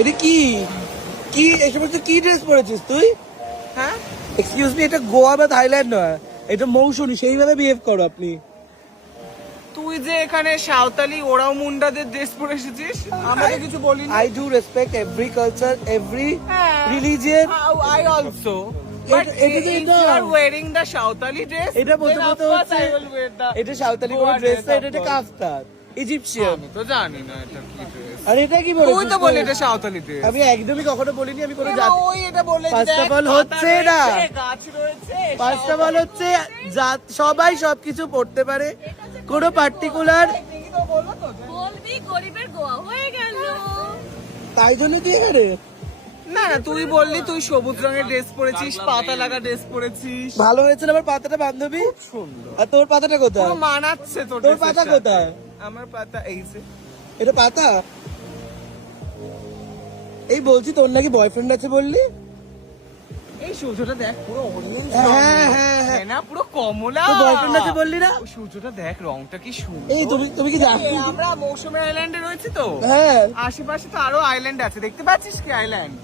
এটা কি কি এই সমস্ত কি ড্রেস পরেছিস তুই? হ্যাঁ এক্সকিউজ মি, এটা গোয়া বা থাইল্যান্ড নয়, এটা মৌসুমী, সেইভাবে বিহেভ করো আপনি। তুই যে এখানে সাঁওতালি ওরাও মুন্ডাদের ড্রেস পরে এসেছিস, আমরা তো কিছু বলিনি। I do respect every culture, every religion. I also. But এটা তো if এটা। you are wearing the Santali dress, এটা then প্রথমত of course হচ্ছে I will wear the এটা সাঁওতালি কোনো Goa ড্রেস dress, না, of এটা course. কাফতান ইজিপশিয়ান। আমি তো জানি না এটা কি ড্রেস। আর এটা কি বলে? তুই তো বললি এটা সাঁওতালি ড্রেস। আমি একদমই কখনো বলিনি আমি কোনো না, জাতি। ওই এটা বলে যে First of all পাতা হচ্ছে না। রয়েছে, গাছ রয়েছে। ফার্স্ট অফ অল হচ্ছে সবাই সবকিছু পড়তে পারে, কোনো পার্টিকুলার। ঠিকই তো বললো তো। বলবি গরিবের গোয়া হয়ে গেল। তাই জন্য তুই এখানে না না, তুই বললি তুই সবুজ রঙের ড্রেস পরেছিস, পাতা লাগা ড্রেস পরেছিস। ভালো হয়েছে না আমার পাতাটা বান্ধবী? সুন্দর। আর তোর পাতাটা কোথায়? পুরো মানাচ্ছে তোর তোর dress-এর পাতা সাথে। কোথায়? আমার পাতা এই যে। এটা পাতা? এই বলছি তোর নাকি বয়ফ্রেন্ড আছে বললি? এই সূর্যটা দেখ পুরো অরেঞ্জ হ্যাঁ, হ্যাঁ, হ্যাঁ। না পুরো কমলা। তোর বয়ফ্রেন্ড আছে বললি না? ওই সূর্যটা দেখ, রংটা কি সুন্দর। এই তুমি কি জানো? এই, আমরা মৌসুমী আইল্যান্ডে রয়েছি তো। হ্যাঁ, আশেপাশে তো আরো আইল্যান্ড আছে, দেখতে পাচ্ছিস কি আইল্যান্ড?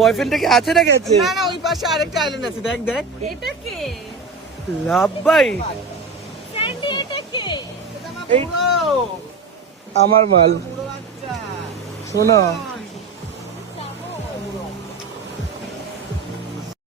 বয়ফ্রেন্ডটা কি আছে না গেছে? না না, ওই পাশে আরেকটা আইল্যান্ড আছে, দেখ দেখ। এটা কে? লাভবাই স্যান্ডি এটা কে? এই- পুরো আমার মাল। পুরো বাচ্চা। শোনো